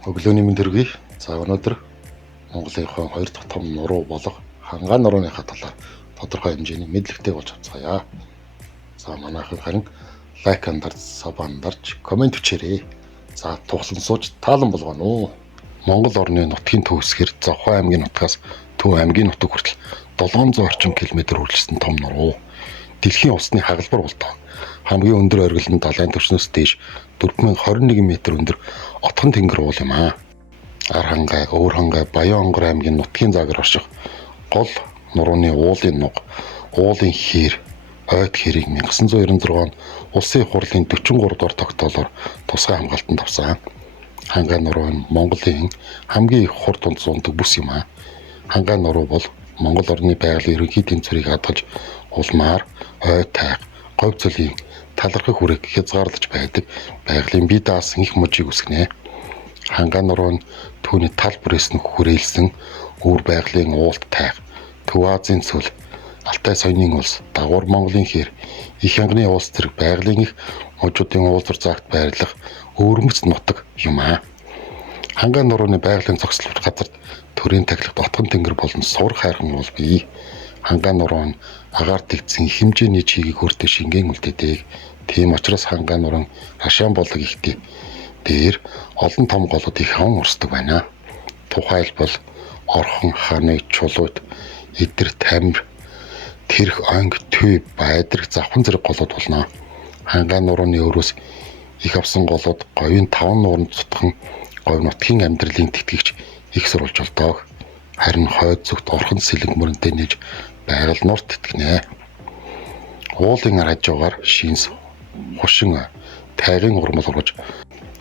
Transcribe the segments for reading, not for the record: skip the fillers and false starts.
Өглөөний мэнд төргий. За өнөөдөр Монголынхон 2 дахь том нуруу болох Хангаан нурууныхаа талаар тодорхой хэмжээний мэдлэгтэй болж авцгаая. За манайхан харин лайк андарч, саб андарч, комент бичээрэй. За туглан сууж таалан болгоно уу. Монгол орны нутгийн төвсгэр Завхай аймгийн нутгаас Төв аймгийн нутаг хүртэл 700 орчим км үргэлжлэсэн том нуруу. Дэлхийн усны хагалбар болдог. Хамгийн өндөр оргил нь далайн түвшнээс дээш 4021 м өндөр отхон тэнгэр уул юм аа. Архангай, Өвөрхангай, Баян-Онгор аймгийн нутгийн загвар орших гол нурууны уулын нуг, уулын хээр, ойд хэрийг 1996 он улсын их хурлын 43 дугаар тогтоолоор тусгай хамгаалтанд авсан. Хангаан нуруу нь Монголын хамгийн их хурд ундаг бүс юм аа. Хангаан нуруу бол Монгол орны байгалийн ерөнхий тэнцвэрийг хадгалж улмаар, ой тайг, говь цөлийн талархах хүрээг хязгаарлаж байдаг байгалийн бие даасан их мужийг үсгэнэ. Хангаан нуруу нь түүний тал бүрээс нь хүрээлсэн өвөр байгалийн уулт тайг, Төв Азийн цөл, Алтай соёлын улс, Дагвар Монголын хэр, их янганы улс зэрэг байгалийн их мужуудын уулзар загт байрлах өвөрмөц нутаг юм аа. Хангаан нурууны байгалийн зохицлолт газарт төрийн тахилгад отхон тэнгэр болон суур хайрхан уул бий. Хангаан нуруу нь агаар тэгдсэн хэмжээний чигийг хүртэх шингэн үлдээдэг. Тийм учраас Хангаан нуруу хашаан болог ихтэй дээр олон том голууд их хон урсдаг байна. Тухайлбал Орхон, Ханы, Чулууд, Идэр, Тамир, Тэрх, Онг, Төв, Байдраг, Завхан зэрэг голууд болно. Хангаан нурууны өрөөс их авсан голууд говийн 5 нууранд цутхан говь нутгийн амьдралын тэтгэгч их сурвалж болдог. Харин хойд зүгт Орхон сэлэг мөрөнтэй нээж байгаль нурт тэтгэнэ. Уулын хажуугаар Шинс, Хушин, Тайгын урмал ургаж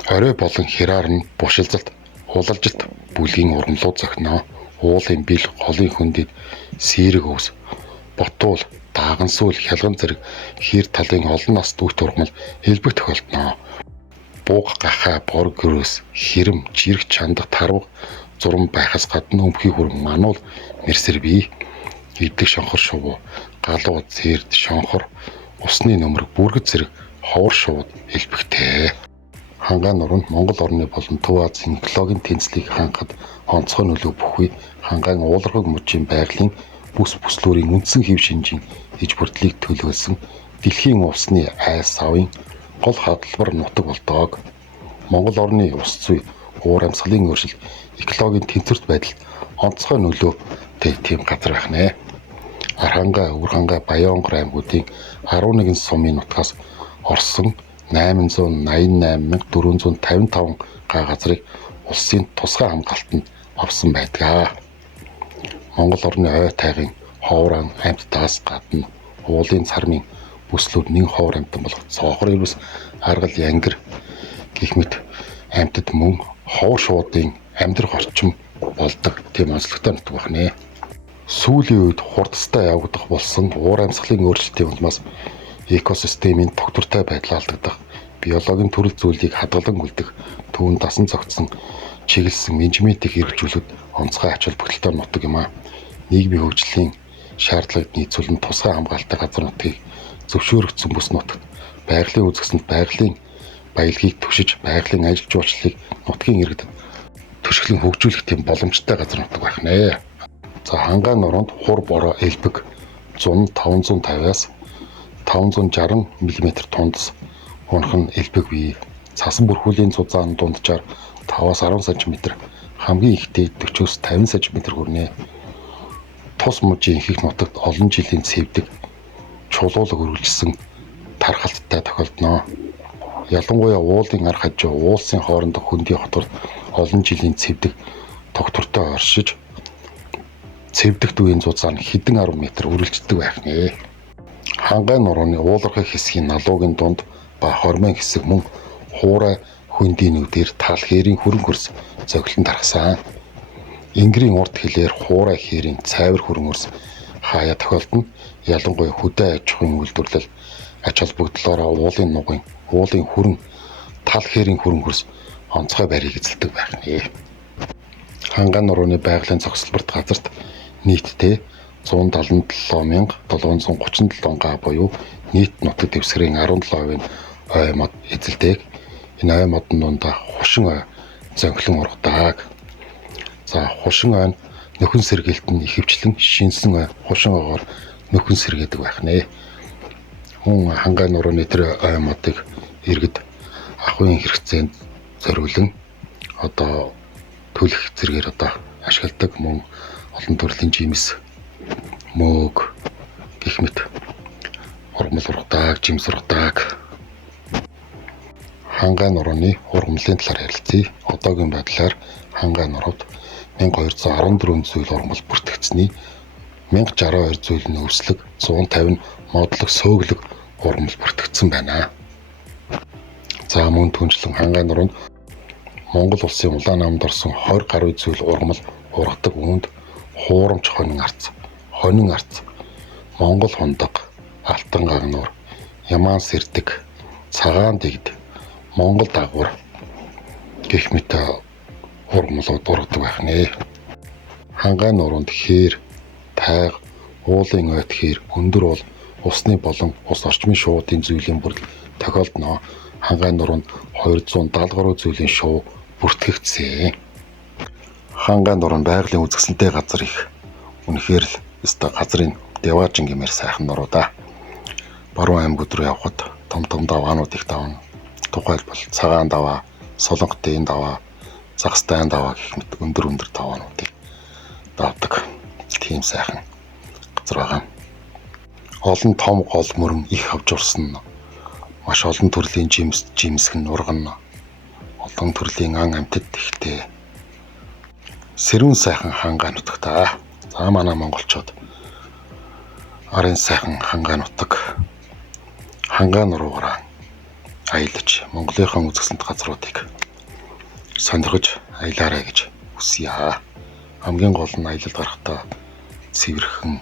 орой болон хераар нь бушилзалт, хулалжилт бүлгийн урмлууд зохино. Уулын бил, голын хөндөд сэрэг өвс, ботуул, дааган сүүл, хялган зэрэг хэр талын олон нас дүүт урмал хэлбэг тохиолдно. Бууг гахаа, бор гөрөөс, хэрэм, жирэг чандах тарваг зурам байхаас гадна өмхий хүрэн мануул мэрсэр бий. Идэх шонхор шувуу, галуу, зэрд, шонхор, усны нөмрөг, бүргэд зэрэг ховор шууд хэлбэгтэй. Хангаан нуруу нь Монгол орны болон Төв Азийн экологийн тэнцлийг хангахад онцгой нөлөө бүхий Хангаан уулархаг мужийн байгалийн бүслүүрийн үндсэн хэв шинжийн иж бүрдлийг төлөөлсөн дэлхийн усны айс савын гол хагалбар нутаг болдог. Монгол орны ус зүй, уур амьсгалын өөрчлөлт, экологийн тэнцвэрт байдалд онцгой нөлөөтэй тийм газар байх нэ. Архангай, Өвөрхангай, Баян-Онгор аймагуудын 11 сумын нутгаас орсон 888,455 га газрыг улсын тусгай хамгаалтанд авсан байдаг. Монгол орны ой тайгын ховор амьтдаас гадна уулын цармын бүслүүд нэг ховор амьтан болох цоохор ирвэс, аргал, янгир гэх мэт амьтад мөн ховор шуудын амьдрах орчим болдог тийм онцлогтой нутаг байна. Сүүлийн үед хурдтай явагдах болсон уур амьсгалын өөрчлөлтийн улмаас экосистемийн тогтвортой байдал алдагдах, биологийн төрөл зүйлийг хадгалан үлдэх, түүнд дасан зохицсон, чиглэсэн менежментийг хэрэгжүүлээд онцгой ач холбогдолтой нутаг юм аа. Нийгмийн хөгжлийн шаардлагыг нийцүүлэн тусгай хамгаалалттай газар нутгийг зөвшөөрөгдсөн бүс нутагт байгалийн үзэсгэлэнт байгалийн баялагийг түшиж, байгалийн ажил жуулчлалыг нутгийн иргэдэд төшөглөн хөгжүүлэх тийм боломжтой газар нутаг байх нэ. За Хангаан нуруунд хур бороо элбэг 550-аас 560 м тундас унах элбэг бий. Цасан бүрхүүлийн зузаан дунджаар 5-аас 10 см, хамгийн ихтэй 40-өөс 50 см хүрнэ. Тус мужийн ихэнх нутагт олон жилийн цэвдэг, чулуулаг үргэлжилсэн тархалттай тохиолдно. Ялангуяа уулын ар хажуу уулсын хоорондох хөндий хотор олон жилийн цэвдэг тогтвортой оршиж, цэвдэгт үеийн зузаан хэдэн 10 м үргэлжлэдэг байх нэ. Хангаан нурууны уулархаг хэсгийн налуугийн дунд ба хормын хэсэг мөн хуурай хөндийнүүдээр тал хээрийн хөрөн хөрс зөглөн тархсан. Ингэрийн урд хэлээр хуурай хээрийн цайвар хөрөн хөрс хаяа тохиолдно. Ялангуяа хөдөө аж ахуйн үйлдвэрлэл ач холбогдлоороо уулын нугын, уулын хүрэн, тал хээрийн хөрөн хөрс онцгой байрыг эзэлдэг байх нэ. Хангаан нурууны байгалийн зохицолборт газарт нийтдээ 177,737 га буюу нийт нутаг дэвсгэрийн 17% нь ой мод эзэлдэг. Энэ ой модны дундаа Хушин ой, зөнгөлөн ургадаг. За хушин айн нөхөн сэргээлт нь ихэвчлэн шинсэн хушин огоор нөхөн сэргээдэг байх нэ. Хүн хангаан нурууны тэр аймуудыг иргэд ахуйн хэрэгцээнд зориулан одоо төлөх зэргээр одоо ашигладаг. Мөн олон төрлийн жимс, мөөг гэх мэт ургамал ургадаг, жимс ургадаг. Хангаан нурууны ургамлын талаар ярилцъя. Одоогийн байдлаар хангаан нурууд 1214 зүйл ургамал бүртгэгдсэний 1062 зүйл нөөцлөг 150 модлог сөөлөг ургамал бүртгэгдсэн байна. За мөн түншлэн хангаан нуруунд Монгол улсын улаан намд орсон 20 гаруй зүйл ургамал ургадаг үүнд хуурамч хонин арц, Монгол хундаг, алтан гагнуур, ямаан сэрдэг, цагаан дэгд, Монгол дагвар гэх мэт ургамлууд ургадаг байх нэ. Хангаан нуруунд хээр, тайга, уулын ойд хээр, өндөр бол усны болон ус орчмын шуудын зүйлийн бүрэл тохиолдно. Хангаан нуруунд 270 гаруй зүйлийн шуу бүртгэгдсэн. Хангаан нуруунд байгалийн үзэсгэлэнтэй газар их. Үнэхээр л өстой газрын деважин гэмээр сайхан нуруу да. Баруун аймагуд руу явхад том даваанууд их давна. Тухайлбал цагаан даваа, солонготын даваа, загстайн даваа гэх мэт өндөр даваануудыг давдаг. Тийм сайхан газар байгаа. Олон том гол мөрөн их авч урсан. Маш олон төрлийн жимсгэн ургана. Олон төрлийн ан амьтад ихтэй. Сэрүүн сайхан хангаан нутагта. За манай монголчууд арын сайхан хангаан нутаг хангаан нуруугаараа аялаж Монголынхаа үзэсгэлэнт газруудыг сонирхож аялаарай гэж хүсье. Хамгийн гол нь аялалд гарахдаа цэвэрхэн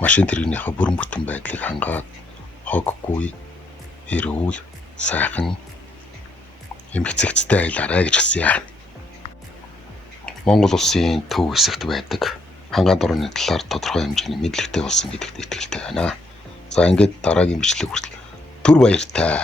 машин тэрэгнийхээ бүрэн бүтэн байдлыг хангаад хоггүй, эрүүл, сайхан эмгцэгцтэй аялаарай гэж хүсье. Монгол улсын төв хэсэгт байдаг хангаан нурууны талаар тодорхой хэмжээний мэдлэгтэй болсон гэдэгт итгэлтэй байна. За ингээд дараагийн бичлэг хүртэл түр баяртай.